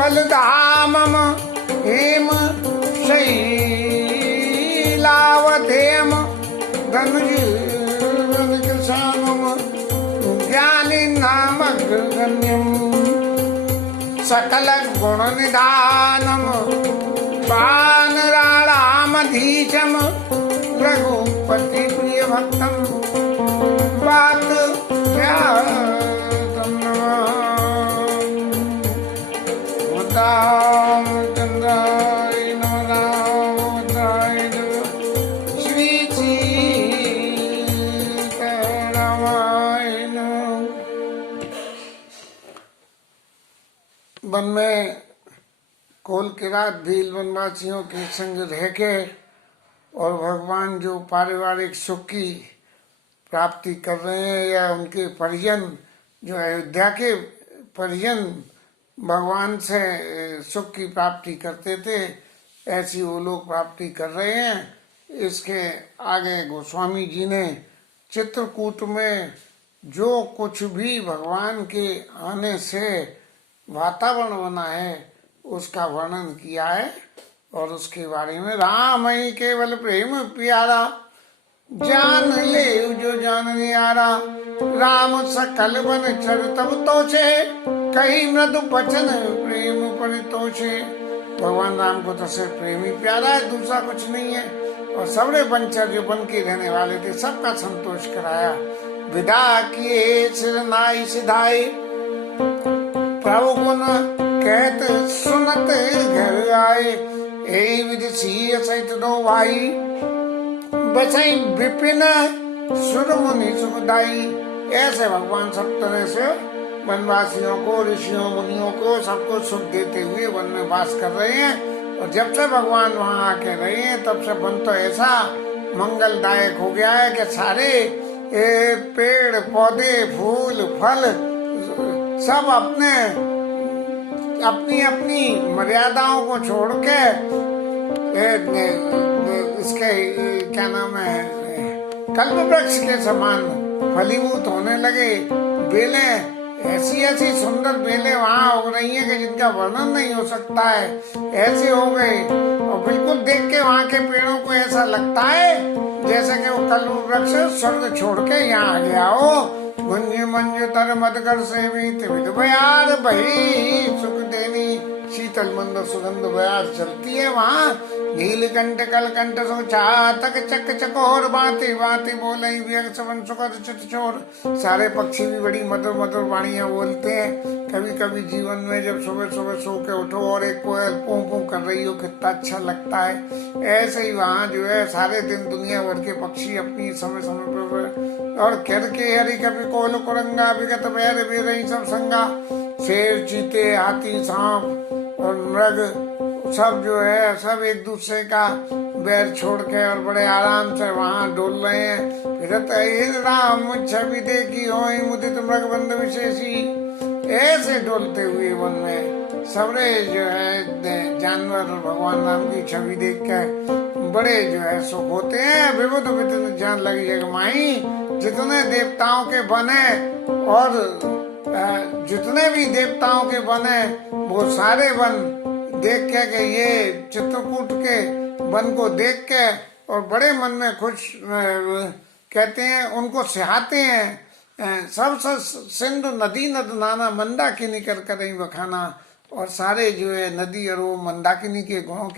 बलधामम हेम शैलावधेम धनुज कृशानम ज्ञानी नामग्रगण्यम सकल गुण निधानम वानराणामधीशम रघुपति प्रिय भक्तम बात चंद्राय नमः श्री सीतारामाय नमः। वन में कोल की रात भील वनवासियों के संग रह के और भगवान जो पारिवारिक सुख की प्राप्ति कर रहे हैं, या उनके परिजन जो अयोध्या के परिजन भगवान से सुख की प्राप्ति करते थे, ऐसी वो लोग प्राप्ति कर रहे हैं। इसके आगे गोस्वामी जी ने चित्रकूट में जो कुछ भी भगवान के आने से वातावरण बना है उसका वर्णन किया है, और उसके बारे में राम ही केवल प्रेम प्यारा जान ले जो जानने आरा राम सकल बन चर तब तोचे कई मृदु बचन प्रेम परितोषे। भगवान राम को तो सिर्फ प्रेम ही प्यारा है, दूसरा कुछ नहीं है। और सबरे बनचर जो बन के रहने वाले थे सबका संतोष कराया। विदा किए सिर नाई सिधाए प्रभु गुण कहत सुनत घर आए यही विधि सीय सहित दो भाई बसई विपिन सुर मुनि सुखदाई। ऐसे भगवान सब तरह से वनवासियों को, ऋषियों मुनियों को, सबको सुख देते हुए वन में वास कर रहे हैं। और जब से भगवान वहाँ आके रहे हैं तब से वन तो ऐसा मंगलदायक हो गया है कि सारे पेड़ पौधे फूल फल सब अपनी अपनी मर्यादाओं को छोड़ के इसके क्या नाम है कल्प वृक्ष के समान फलीभूत होने लगे। बेलें ऐसी ऐसी सुंदर बेलें वहाँ हो रही हैं कि जिनका वर्णन नहीं हो सकता है, ऐसे हो गए। और बिल्कुल देख के वहाँ के पेड़ों को ऐसा लगता है जैसे कि वो कल्प वृक्ष स्वर्ग छोड़ के यहाँ आ गया हो। गुंज मंज तर मदगर से भी बयार बही सुख देनी शीतल मंद सुगंध बयार चलती है वहाँ। नीलकंठ कलकंठ सोचा तक चक चकोर बाती बाती बोले सवन सुकर चोर। सारे पक्षी भी बड़ी मधुर मधुर वाणियां बोलते हैं। कभी कभी जीवन में जब सुबह सुबह सो के उठो और एक कोयल पू पू कर रही हो कितना अच्छा लगता है। ऐसे ही वहाँ जो है सारे दिन दुनिया भर के पक्षी अपनी समय समय पर और कर के हरि कभी कोल कुरंगा विगत बैर भी रही सब संगा। शेर चीते हाथी सांप और मृग सब जो है सब एक दूसरे का बैर छोड़ के और बड़े आराम से वहाँ डोल रहे हैं। फिर राम छवि देखी हो मुदित मृग बंद विशेषी। ऐसे डोलते हुए वन में सबरे जो है जानवर भगवान राम की छवि देख के बड़े जो है सुख होते हैं। विबुध विपिन जान लगी जग माही। जितने देवताओं के बने और जितने भी देवताओं के बने वो सारे वन देख के ये चित्रकूट के वन को देख के और बड़े मन में खुश कहते हैं, उनको सिहाते हैं। सब सिंधु नदी नद नाना मंदाकिनी कर करें बखाना। और सारे जो है नदी और वो मंदाकिनी के गुणों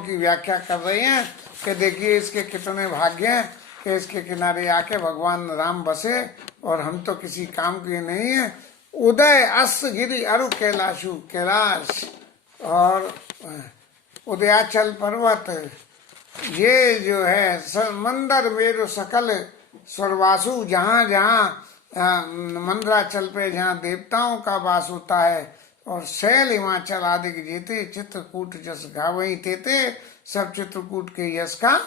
की व्याख्या कर रहे हैं कि देखिए इसके कितने भाग्य हैं कि इसके किनारे आके भगवान राम बसे और हम तो किसी काम के नहीं है। उदय अस्त गिरी अरु कैलाशु कैलाश और उदयाचल पर्वत ये जो है मंदर मेरु सकल स्वर्वासु जहाँ जहाँ मंदराचल पे जहाँ देवताओं का वास होता है और शैल हिमाचल आदि के जेते चित्रकूट जस गावई तेते सब चित्रकूट के यश का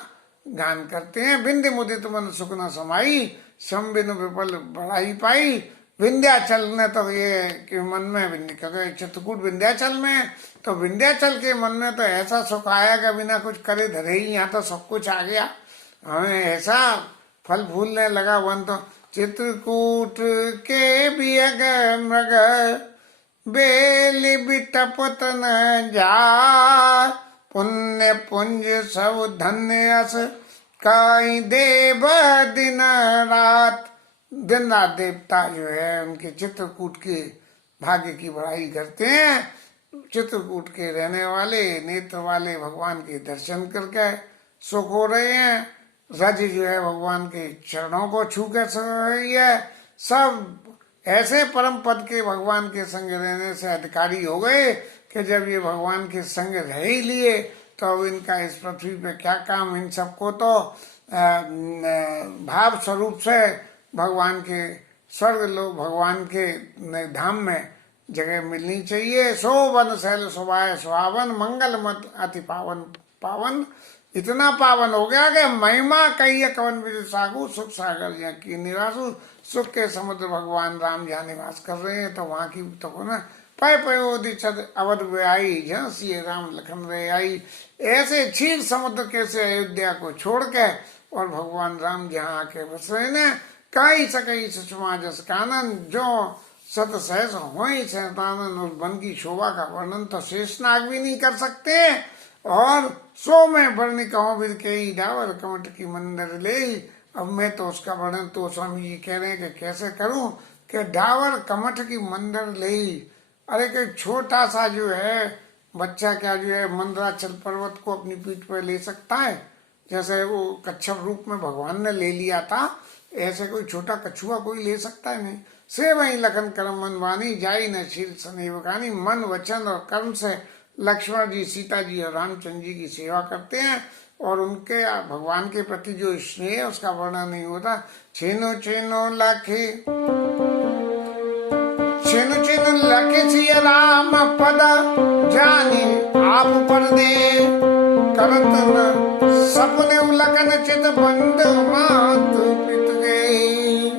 गान करते हैं। बिंदु मुदित मन सुख न समाई सम बिनु विपल बढ़ाई पाई। विंध्याचल ने तो ये कि मन में चित्रकूट विंध्याचल में तो विंध्याचल के मन में तो ऐसा सुख आया कि बिना कुछ करे धरे ही यहाँ तो सब कुछ आ गया। हमें ऐसा फल फूलने लगा वन तो चित्रकूट के बियग मृग बेल बिटपत न जा, पुण्य पुंज सब धन्य अस, काई देव दिन रात। दिन रात देवता जो है उनके चित्रकूट के भाग्य की बढ़ाई करते हैं। चित्रकूट के रहने वाले नेत्र वाले भगवान के दर्शन करके सुख हो रहे हैं। रज जो है भगवान के चरणों को छू कर सो रही है। सब ऐसे परम पद के भगवान के संग रहने से अधिकारी हो गए कि जब ये भगवान के संग रह ही लिए तो अब इनका इस पृथ्वी पे क्या काम। इन सबको तो भाव स्वरूप से भगवान के स्वर्ग लोग भगवान के धाम में जगह मिलनी चाहिए। सो वन शैल सुभाय सुहावन, मंगल मत अति पावन पावन। इतना पावन हो गया कि महिमा कही कवन विद सागु, सुख सागर या की निवासु। सुख के समुद्र भगवान राम जहाँ निवास कर रहे हैं तो वहाँ की तो ना पय पयोधि छद अवध में आई, जहाँ सिए राम लखन रहे आई। ऐसे क्षीर समुद्र कैसे अयोध्या को छोड़ के और भगवान राम जहाँ आके बस रहे न, कई सकई सुषमा जस कानन, जो सत सहस हो सहतानन। उस वन की शोभा का वर्णन तो शेषनाग भी नहीं कर सकते। और सो में वर्णि कहो विद के डावर कमट की मंदिर ले। अब मैं तो उसका वर्णन तो स्वामी जी कह रहे हैं कि कैसे करूं कि डावर कमठ की मंदिर ले। अरे कि छोटा सा जो है बच्चा क्या जो है मंदराचल पर्वत को अपनी पीठ पर ले सकता है, जैसे वो कच्छप रूप में भगवान ने ले लिया था, ऐसे कोई छोटा कछुआ कोई ले सकता है नहीं। से वही लखन कर्म मन वानी, जाई न शील सनैव कहानी। मन वचन और कर्म से लक्ष्मण जी सीता जी और रामचंद्र जी की सेवा करते हैं और उनके भगवान के प्रति जो स्नेह है उसका वर्णन नहीं होता। छेनो छेनो लाखे छेनु छेनु लखे सिय राम पद, जानी आप पर दे करत न सपने उलकन चित बंद मात पित गई।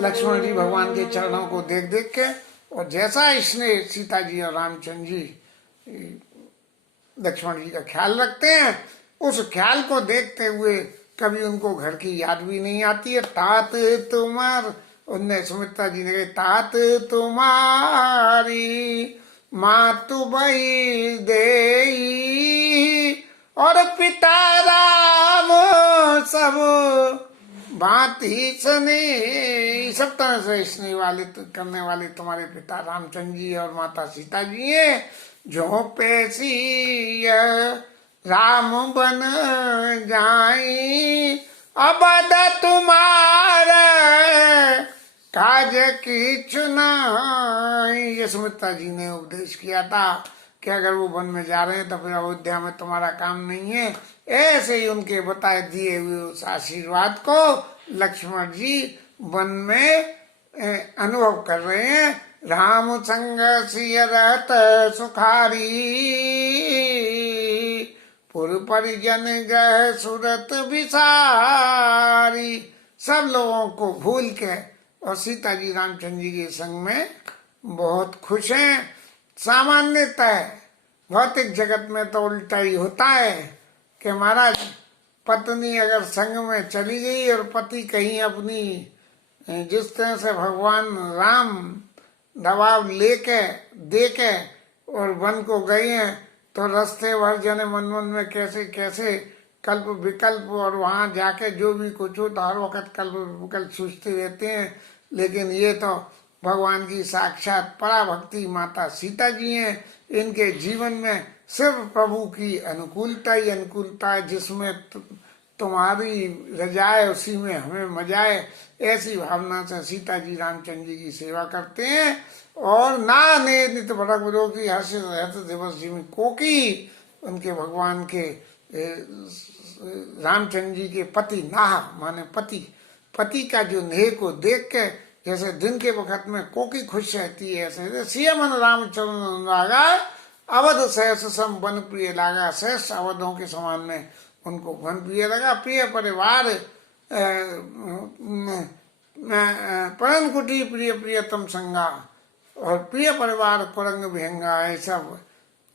लक्ष्मण जी भगवान के चरणों को देख देख के और जैसा इसने सीता जी और रामचंद्र जी लक्ष्मण जी का ख्याल रखते हैं, उस ख्याल को देखते हुए कभी उनको घर की याद भी नहीं आती है। तात तुम्हार, उनने सुमित्रा जी ने कहा तात तुम्हारी मातु बही देई, और पिता राम सब भांति सने। सब तरह से स्नेह वाले करने वाले तुम्हारे पिता रामचंद्र जी और माता सीता जी हैं। जो पैसी राम बन जाई, अबद तुम्हारे काज की चुनाई। ये सुमित्रा जी ने उपदेश किया था कि अगर वो वन में जा रहे हैं तो फिर अयोध्या में तुम्हारा काम नहीं है। ऐसे ही उनके बताए दिए हुए उस आशीर्वाद को लक्ष्मण जी वन में अनुभव कर रहे हैं। राम संग सिय रहत सुखारी, पुर परिजन गह सुरत विसारी। सब लोगों को भूल के और सीता जी रामचंद्र जी के संग में बहुत खुश हैं। सामान्यतः भौतिक जगत में तो उल्टा ही होता है कि महाराज पत्नी अगर संग में चली गई और पति कहीं अपनी जिस तरह से भगवान राम दबाव लेके देके और वन को गए हैं तो रास्ते भर जने मन मन में कैसे कैसे कल्प विकल्प और वहां जाके जो भी कुछ हो तो हर वक्त कल्प विकल्प सोचते रहते हैं। लेकिन ये तो भगवान की साक्षात पराभक्ति माता सीता जी हैं। इनके जीवन में सिर्फ प्रभु की अनुकूलता ही अनुकूलता है। जिसमें तुम्हारी रजा है उसी में हमें मजा है, ऐसी भावना से सीता जी रामचंद्र जी की सेवा करते हैं। और ना ने नित भटक बदो की हर्ष रहत दिवस जी में कोकी, उनके भगवान के रामचंद्र जी के पति नाह माने पति, पति का जो नेह को देख के जैसे दिन के वक्त में कोकी खुश रहती है, ऐसे सिय मन रामचंद्र अनुरागा, अवध सहस सम वन प्रिय लागा। सहस अवधों के समान में उनको वन प्रिय लगा। प्रिय परिवार परन कुटी प्रिय प्रियतम संगा, और प्रिय परिवार कुरंग विहंगा। ये सब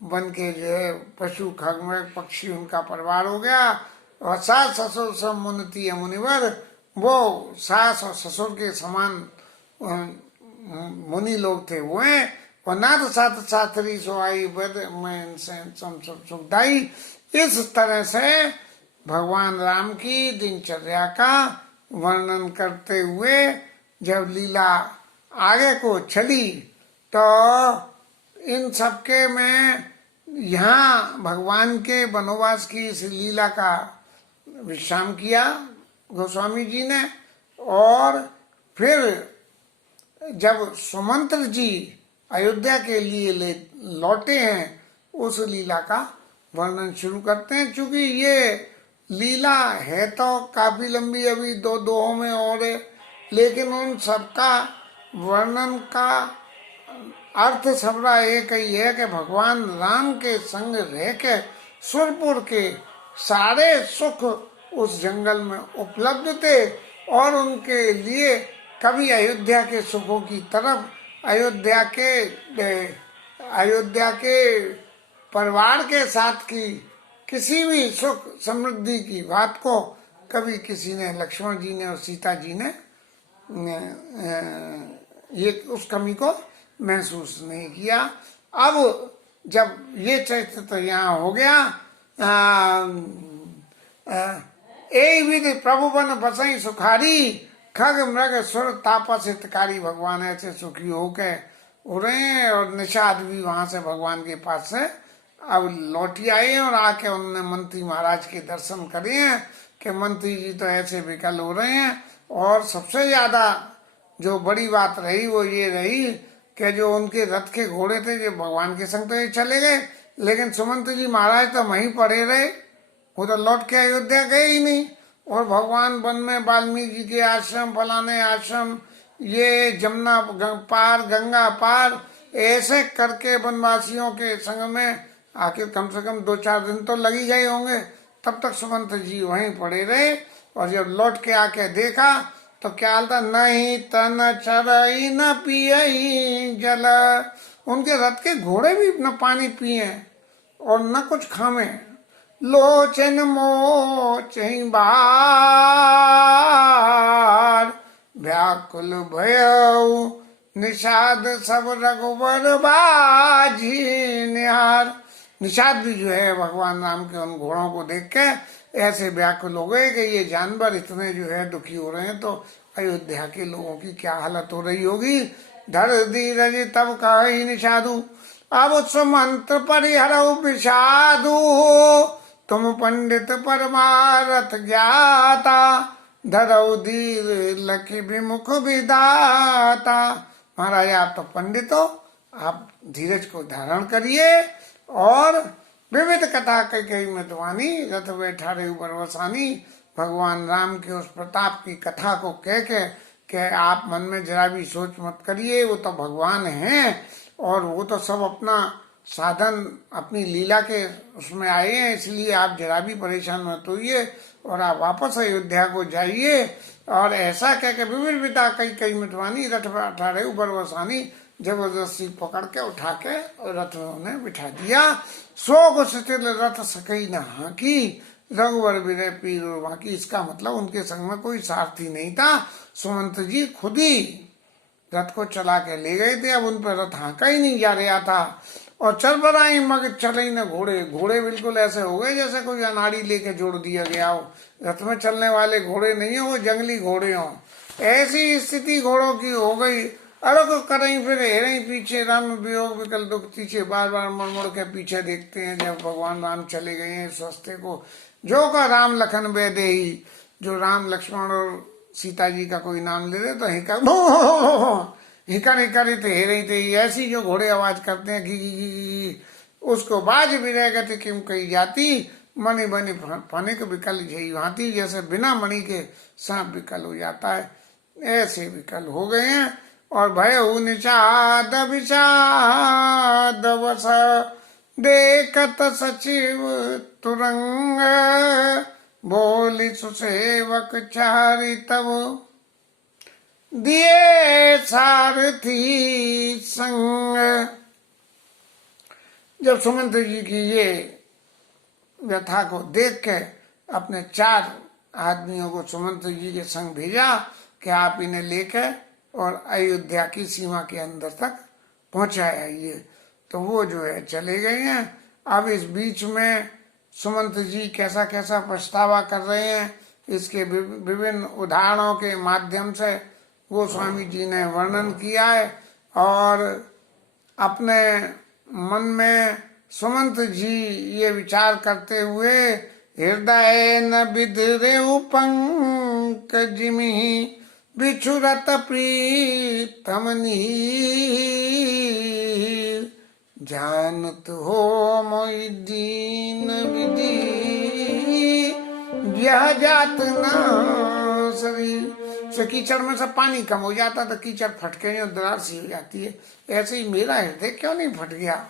वन के जो है पशु खग पक्षी उनका परिवार हो गया। और सास ससुर सब मुनती मुनिवर, वो सास और ससुर के समान मुनि लोग थे वो हैं, और नाथ साथ शास्त्री सोआई वेद में सब सुखदाई। इस तरह से भगवान राम की दिनचर्या का वर्णन करते हुए जब लीला आगे को चली तो इन सबके में यहाँ भगवान के वनवास की इस लीला का विश्राम किया गोस्वामी जी ने। और फिर जब सुमंत्र जी अयोध्या के लिए लौटे हैं उस लीला का वर्णन शुरू करते हैं। क्योंकि ये लीला है तो काफी लंबी, अभी दो दोहों में और है, लेकिन उन सबका वर्णन का अर्थ सबरा एक ही है कि भगवान राम के संग रह के सुरपुर के सारे सुख उस जंगल में उपलब्ध थे, और उनके लिए कभी अयोध्या के सुखों की तरफ, अयोध्या के परिवार के साथ की किसी भी सुख समृद्धि की बात को कभी किसी ने, लक्ष्मण जी ने और सीता जी ने ये उस कमी को महसूस नहीं किया। अब जब ये चरित्र तो यहाँ हो गया, ए विधि प्रभु बन बसई सुखारी, खग मृग सुर तापस हितकारी। भगवान ऐसे सुखी होके उड़े हैं, और निषाद भी वहां से भगवान के पास से अब लौटी आए, और आके उन्होंने मंत्री महाराज के दर्शन करे हैं कि मंत्री जी तो ऐसे विकल हो रहे हैं। और सबसे ज्यादा जो बड़ी बात रही वो ये रही कि जो उनके रथ के घोड़े थे जो भगवान के संग तो ये चले गए, लेकिन सुमंत जी महाराज तो वहीं पड़े रहे, वो तो लौट के अयोध्या गए ही नहीं। और भगवान वन में वाल्मीकि जी के आश्रम, फलाने आश्रम, ये जमुना पार, गंगा पार, ऐसे करके वनवासियों के संग में आखिर कम से कम 2-4 दिन तो लग ही गए होंगे। तब तक सुमंत जी वहीं पड़े रहे, और जब लौट के आके देखा तो क्या हाल था, नहीं तन चरई न पियई जल। उनके रथ के घोड़े भी न पानी पिए और न कुछ खावे। लोचन मोचई बार, व्याकुल भयउ निषाद सब रघुवर बाजी निहार। निषाद भी जो है भगवान राम के उन घोड़ों को देख के ऐसे व्याकुल हो गए कि ये जानवर इतने जो है दुखी हो रहे हैं, तो अयोध्या के लोगों की क्या हालत हो रही होगी। धर धीरज तब कहि निषादु, अब सुमंत्र परिहरऊ विषादु। तुम पंडित परमारथ ज्ञाता, धरऊ धीर लखी विमुख विदाता। महाराज आप तो पंडित हो, आप धीरज को धारण करिए, और विविध कथा कई मतवानी रथ बैठारे ऊपर वसानी। भगवान राम के उस प्रताप की कथा को कह के आप मन में जरा भी सोच मत करिए, वो तो भगवान हैं, और वो तो सब अपना साधन अपनी लीला के उसमें आए हैं, इसलिए आप जरा भी परेशान मत होइए, और आप वापस अयोध्या को जाइए। और ऐसा कह के विविध विधा कई मिटवानी रथ बैठारे ऊपर वसानी, जबरदस्ती पकड़ के उठा के रथ में उन्हें बिठा दिया। सो सतिल रथ सकई न हाकी, रघुवर विरह पीर बाकी। इसका मतलब उनके संग में कोई सारथी नहीं था, सुमंत जी खुद ही रथ को चला के ले गए थे। अब उन पर रथ हाँका ही नहीं जा रहा था, और चल बराई मग चले न घोड़े। घोड़े बिल्कुल ऐसे हो गए जैसे कोई अनाड़ी लेके जोड़ दिया गया हो। रथ में चलने वाले घोड़े नहीं हो, वो जंगली घोड़े हो। ऐसी स्थिति घोड़ों की हो गई। अड़क करई फिर हेरई पीछे, राम वियोग विकल दुख पीछे। बार बार मुड़ मुड़ के पीछे देखते हैं। जब भगवान राम चले गए हैं इस रास्ते को, जो का राम लखन वैदेही, जो राम लक्ष्मण और सीता जी का कोई नाम ले रहे तो हिकर थे, हेरे थे। ऐसी जो घोड़े आवाज करते हैं घी, उसको बाज भी रह गति किम कही जाती, मणि बनी फने को विकल झई भांति। जैसे बिना मणि के सांप विकल हो जाता है, ऐसे विकल हो गए हैं। और भयउ निषाद विषाद वस, देखत सचिव तुरंग। बोली सुसेवक चारि तब, दिए सारथी संग। जब सुमंत जी की ये व्यथा को देख के अपने 4 आदमियों को सुमंत जी के संग भेजा कि आप इन्हें लेकर और अयोध्या की सीमा के अंदर तक पहुंचाया ये। तो वो जो है चले गए हैं। अब इस बीच में सुमंत जी कैसा कैसा पछतावा कर रहे हैं, इसके विभिन्न उदाहरणों के माध्यम से गोस्वामी जी ने वर्णन किया है। और अपने मन में सुमंत जी ये विचार करते हुए, हृदय न बिधरे पंकजिमि बिछुरत प्रीतम नीर, जानत हो मोहि दीन विधि यह जात न शरीर। से कीचड़ में से पानी कम हो जाता तो कीचड़ फटके दरार सी हो जाती है, ऐसे ही मेरा हृदय क्यों नहीं फट गया।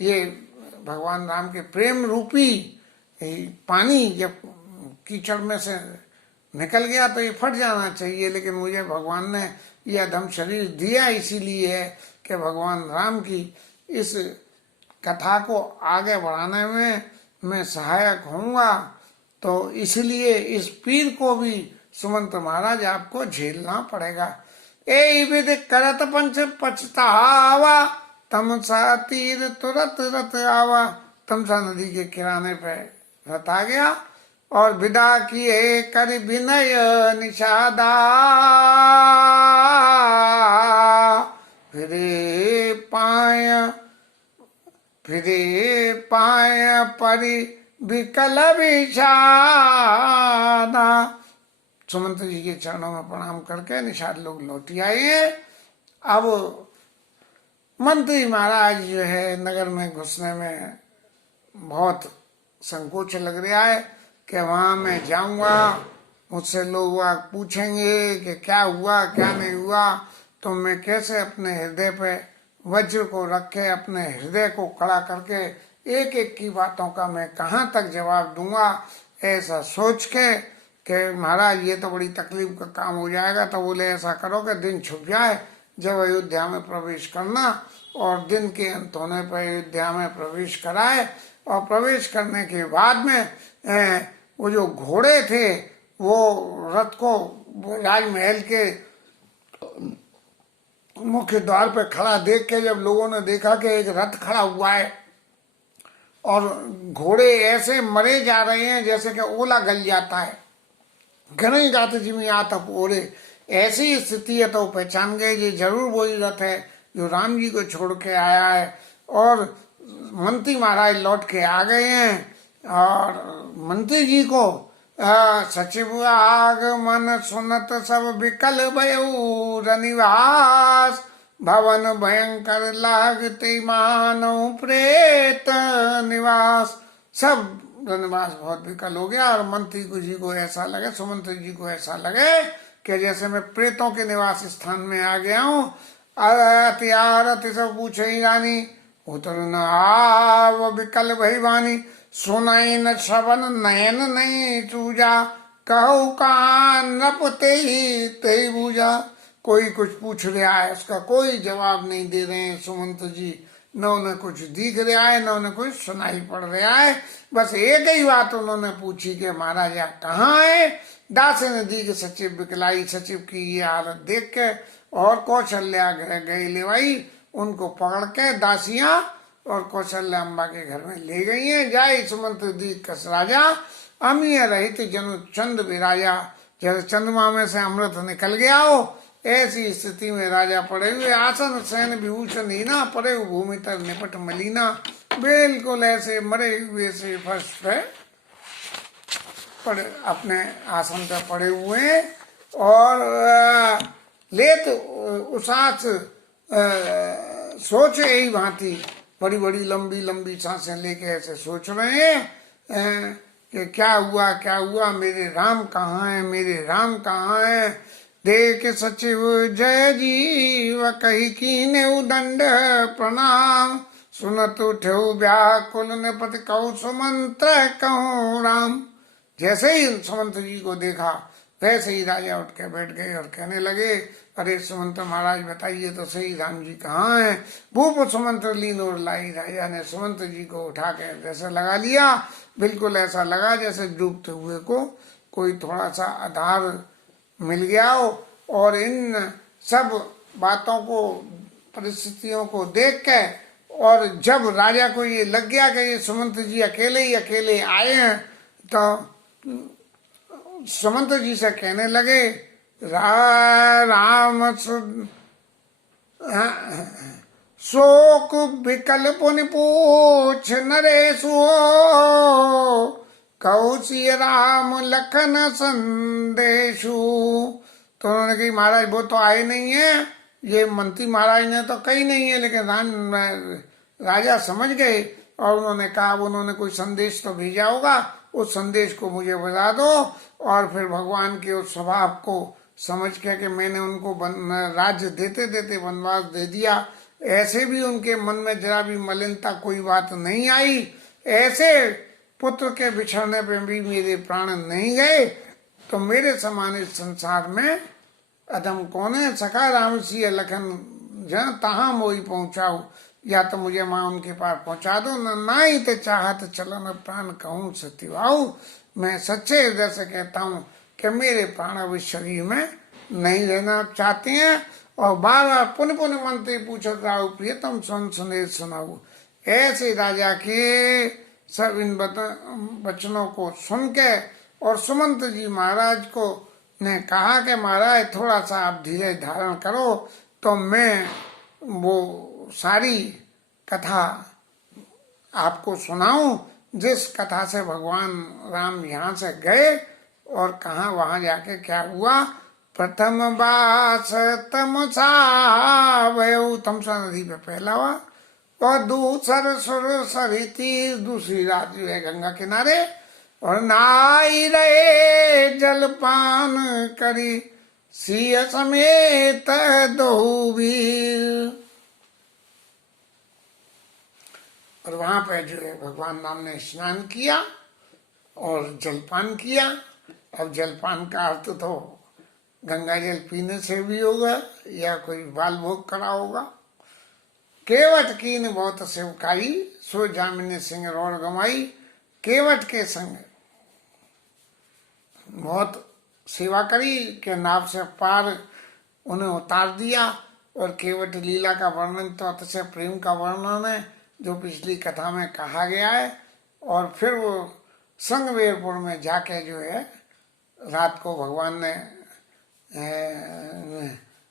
ये भगवान राम के प्रेम रूपी पानी जब कीचड़ में से निकल गया तो ये फट जाना चाहिए, लेकिन मुझे भगवान ने यह अधम शरीर दिया इसीलिए है कि भगवान राम की इस कथा को आगे बढ़ाने में मैं सहायक होऊंगा। तो इसलिए इस पीर को भी सुमंत महाराज आपको झेलना पड़ेगा। ए विद करत पंच पछतावा, तमसा तीर तुरत रत आवा। तमसा नदी के किनारे पे रथ आ गया और विदा किए कर विनय निषादा, फिरे पाय परि विकल विषादा। सुमंत जी के चरणों में प्रणाम करके निषाद लोग लौटी आए। अब मंत्री महाराज जो है नगर में घुसने में बहुत संकोच लग रहा है कि वहां मैं जाऊंगा, मुझसे लोग पूछेंगे कि क्या हुआ क्या नहीं हुआ, तो मैं कैसे अपने हृदय पे वज्र को रखे अपने हृदय को खड़ा करके एक एक की बातों का मैं कहाँ तक जवाब दूंगा। ऐसा सोच के कि महाराज ये तो बड़ी तकलीफ का काम हो जाएगा, तो बोले ऐसा करो कि दिन छुप जाए जब अयोध्या में प्रवेश करना, और दिन के अंत होने पर अयोध्या में प्रवेश कराए। और प्रवेश करने के बाद में वो जो घोड़े थे वो रथ को राजमहल के मुख्य द्वार पे खड़ा देख के जब लोगों ने देखा कि एक रथ खड़ा हुआ है और घोड़े ऐसे मरे जा रहे हैं जैसे कि ओला गल जाता है, घने गात जिमी आतप ओरे, ऐसी स्थिति है तो पहचान गए ये जरूर वही रथ है जो राम जी को छोड़ के आया है। और मंत्री महाराज लौट के आ गए हैं और मंत्री जी को सचिव आगमन सुनत सब विकल भयो रनिवास, भवन भयंकर लागते मानव प्रेत निवास। सब रनिवास बहुत विकल हो गया और मंत्री जी को ऐसा लगे, सुमंत्री जी को ऐसा लगे कि जैसे मैं प्रेतों के निवास स्थान में आ गया हूँ। आरती आरती सब पूछे ही रानी, उतर न आव विकल भई वानी, सुनाई न श्रवण नयन नहीं चूजा, कहू कान नपते ही ते बूझा। कोई कुछ पूछ रहा है उसका कोई जवाब नहीं दे रहे हैं सुमंत जी, न उन्हें कुछ दिख रहा है न उन्हें कुछ सुनाई पड़ रहा है। बस एक ही बात उन्होंने पूछी कि महाराजा कहाँ है। दास ने दी के सचिव विकलाई, सचिव की ये हालत देख के और कौशल्या गई लेवाई, उनको पकड़ के दासियां और कौशल्या अम्बा के घर में ले गई हैं। जाय सुमंत दी कस राजा, अमीय रहित जनु चंद विराजा। जैसे चंद्रमा में से अमृत निकल गया हो ऐसी स्थिति में राजा पड़े हुए, आसन सैन विभूषण हीना, पड़े भूमि तर निपट मलीना। बिल्कुल ऐसे मरे हुए से फर्श पे पड़े, अपने आसन पे पड़े हुए और लेत उसास सोच यही भांति बड़ी बड़ी लंबी लंबी सांसें लेके ऐसे सोच रहे हैं कि क्या हुआ, मेरे राम कहाँ है, मेरे राम कहाँ है। देख सचिव जय जीव कही कीने उदंड प्रणाम, सुनत उठे व्याकुल नृपति कहूँ सुमंत्र कहूँ राम। जैसे ही सुमंत जी को देखा वैसे ही राजा उठ के बैठ गए और कहने लगे, अरे सुमंत महाराज बताइए तो सही राम जी कहाँ हैं। भूप सुमंत लीन और लाई। राजा ने सुमंत जी को उठा के जैसे लगा लिया, बिल्कुल ऐसा लगा जैसे डूबते हुए को कोई थोड़ा सा आधार मिल गया हो। और इन सब बातों को, परिस्थितियों को देख के, और जब राजा को ये लग गया कि ये सुमंत जी अकेले ही अकेले आए हैं, तो सुमंत जी से कहने लगे, राम शोक विकल्प पूछ नरेशु कौशिय राम लखन संदेशु। तो उन्होंने कही, महाराज वो तो आए नहीं है, ये मंत्री महाराज ने तो कही नहीं है, लेकिन राजा समझ गए और उन्होंने कहा उन्होंने कोई संदेश तो भेजा होगा, उस संदेश को मुझे बता दो। और फिर भगवान के उस स्वभाव को समझ के कि मैंने उनको राज्य देते देते वनवास दे दिया, ऐसे भी उनके मन में जरा भी मलिनता कोई बात नहीं आई, ऐसे पुत्र के बिछड़ने पे भी मेरे प्राण नहीं गए, तो मेरे समान इस संसार में अधम कौन है। सखा राम सिय लखन जहाँ तहाँ मोई पहुँचाओ, या तो मुझे माँ उनके पास पहुँचा दो, ना ही तो चाहत चलन प्राण कहूँ सत्यवाऊ। मैं सच्चे हृदय से कहता हूँ कि मेरे प्राण अब इस शरीर में नहीं रहना चाहते हैं। और बार बार पुनः पुनः मंत्री पूछत राहु प्रियतम सुन सुने सुनाऊ। ऐसे राजा के सब इन वचनों को सुन के और सुमंत जी महाराज को ने कहा कि महाराज थोड़ा सा आप धीरज धारण करो, तो मैं वो सारी कथा आपको सुनाऊं, जिस कथा से भगवान राम यहाँ से गए और कहाँ वहां जाके क्या हुआ। प्रथम बास तमसा वयु, तमसा नदी पे पहला हुआ, और दूसर सुर सरिती, दूसरी रात जो है गंगा किनारे, और नाई रहे जलपान करी सिय समेत दो वीर। और वहां पे जो है भगवान राम ने स्नान किया और जलपान किया। अब जलपान का अर्थ तो गंगा जल पीने से भी होगा या कोई बाल भोग करा होगा। केवट कीन बहुत सेवकाई, सो जामिनी सिंह रोड़ गमाई। केवट के संग बहुत सेवा करी के नाव से पार उन्हें उतार दिया। और केवट लीला का वर्णन तो अतिशय प्रेम का वर्णन है जो पिछली कथा में कहा गया है। और फिर वो संगवेरपुर में जाके जो है रात को भगवान ने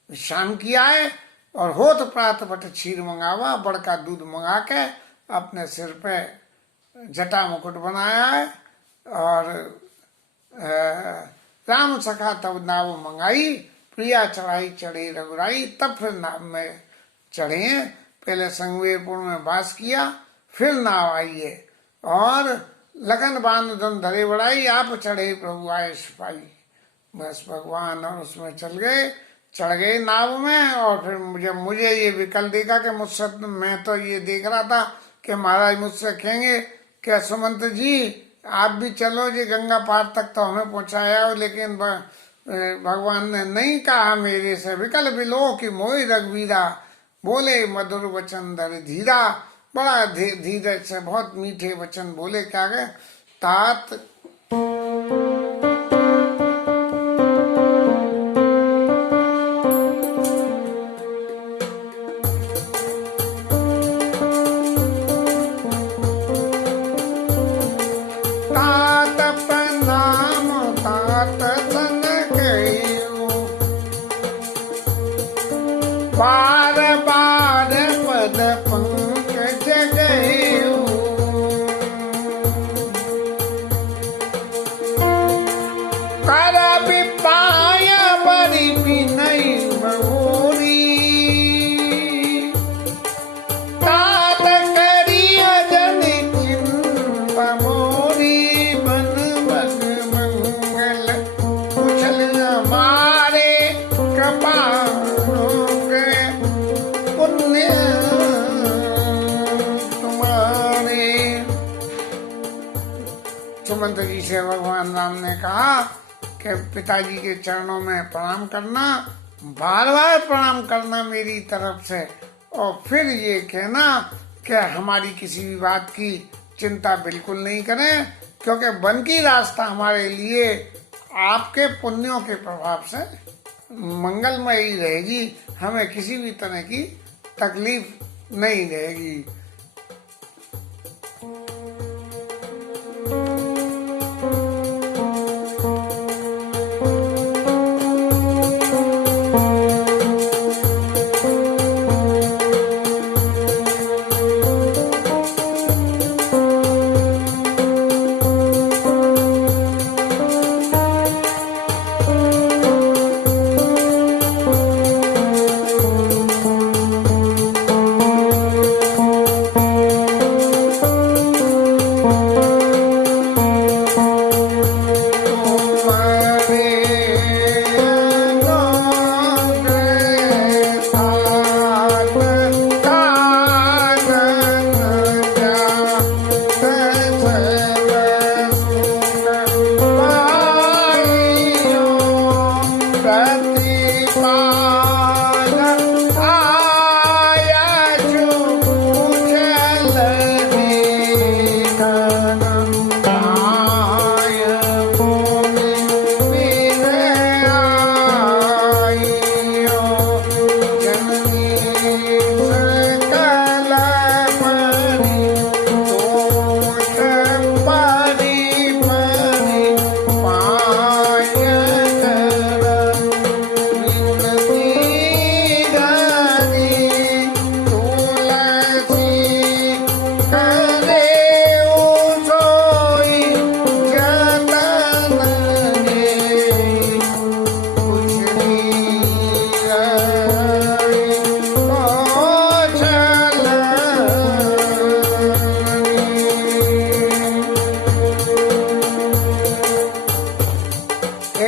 विश्राम किया है। और होत प्रात बट क्षीर मंगावा, बड़का दूध मंगा के अपने सिर पे जटा मुकुट बनाया है। और राम सखा तब नाव मंगाई, प्रिया चढ़ाई चढ़े रघुराई। तब फिर नाव में चढ़े हैं। पहले संगवेरपुर में वास किया, फिर नाव आई है। और लगन बांध धन धरे बढ़ाई, आप चढ़े प्रभु आए सिपाही। बस भगवान और उसमें चढ़ गए नाव में। और फिर मुझे ये विकल्प देखा कि मुझसे, मैं तो ये देख रहा था कि महाराज मुझसे कहेंगे कि सुमंत जी आप भी चलो जी, गंगा पार तक तो हमें पहुंचाया हो। लेकिन भगवान ने नहीं कहा मेरे से, विकल बिलो की मोहि रघुवीरा, बोले मधुर वचन धर धीरा। बड़ा धीरज से बहुत मीठे वचन बोले। क्या गए तात बार बार पद पंकज गयो, कर विपाय बड़ी विनय बहुरी। तात करिय जन चिंता मोरी, मन बग मंगल कुशल हमारे कृपा सुमंत जी से भगवान राम ने कहा कि पिताजी के चरणों में प्रणाम करना, बार बार प्रणाम करना मेरी तरफ से। और फिर ये कहना कि हमारी किसी भी बात की चिंता बिल्कुल नहीं करें, क्योंकि वन की रास्ता हमारे लिए आपके पुण्यों के प्रभाव से मंगलमयी रहेगी, हमें किसी भी तरह की तकलीफ नहीं रहेगी।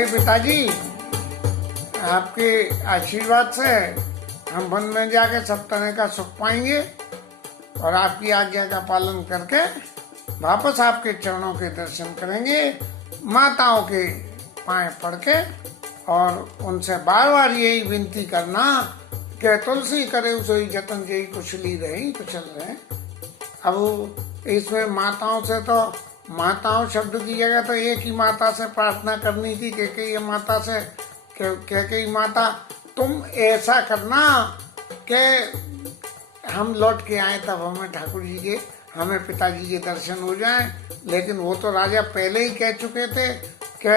पिताजी, आपके आशीर्वाद से हम वन में जाके सब तरह का सुख पाएंगे और आपकी आज्ञा का पालन करके वापस आपके चरणों के दर्शन करेंगे, माताओं के पांव पड़ के, और उनसे बार बार यही विनती करना कि तुलसी करे सोई जतन जई कुशली रही कुशल रहे। अब इसमें माताओं से तो, माताओं शब्द की जगह तो एक ही माता से प्रार्थना करनी थी, कैकेयी माता से, कैकेयी माता तुम ऐसा करना कि हम लौट के आए तब हमें ठाकुर जी के, हमें पिताजी के दर्शन हो जाएं। लेकिन वो तो राजा पहले ही कह चुके थे कि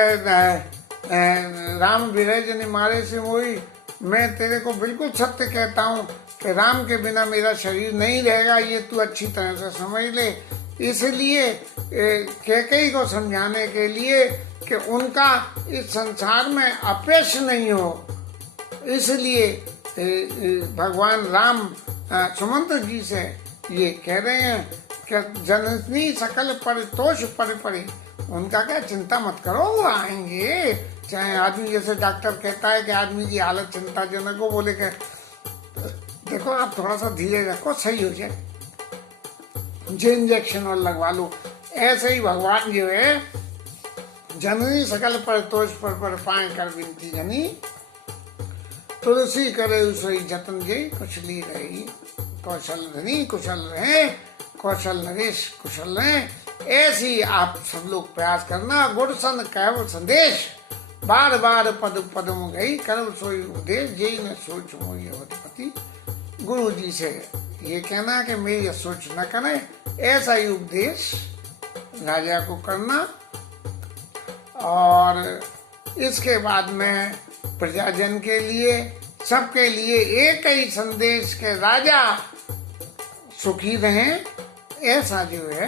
राम विरह जनि मारे से मोही, मैं तेरे को बिल्कुल सत्य कहता हूँ कि राम के बिना मेरा शरीर नहीं रहेगा, ये तू अच्छी तरह से समझ ले। इसलिए कैकेयी को समझाने के लिए कि उनका इस संसार में अपयश नहीं हो, इसलिए भगवान राम सुमंत्र जी से ये कह रहे हैं कि जननी सकल परितोष परि, उनका क्या चिंता मत करो, वो आएंगे। चाहे आदमी जैसे डॉक्टर कहता है कि आदमी की हालत चिंताजनक हो, बोले कि देखो आप थोड़ा सा धीरे रखो, सही हो जाए, मुझे इंजेक्शन और लगवा लो। ऐसे ही भगवान जो है जननी सकल परितोष पर पाए कर विनती जनी, तुलसी करे सोई जतन जई कुशली रही, कौशल धनी कुशल रहे, कौशल नरेश कुशल रहे। ऐसी आप सब लोग प्रयास करना। गुड़ सन कहव संदेश, बार बार पद पदम गई, करव सोई उपदेश, जई न सोच मोहि अवधपति। गुरु जी से ये कहना कि मेरी सोच न करें, ऐसा ही उपदेश राजा को करना। और इसके बाद में प्रजाजन के लिए, सबके लिए एक ही संदेश के राजा सुखी रहें, ऐसा जो है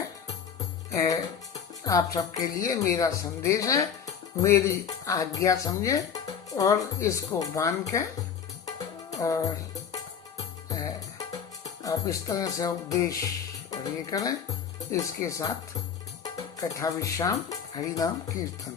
आप सबके लिए मेरा संदेश है। मेरी आज्ञा समझे और इसको मान के और आप इस तरह से उपदेश और ये करें। इसके साथ कथा विश्राम, हरिनाम कीर्तन।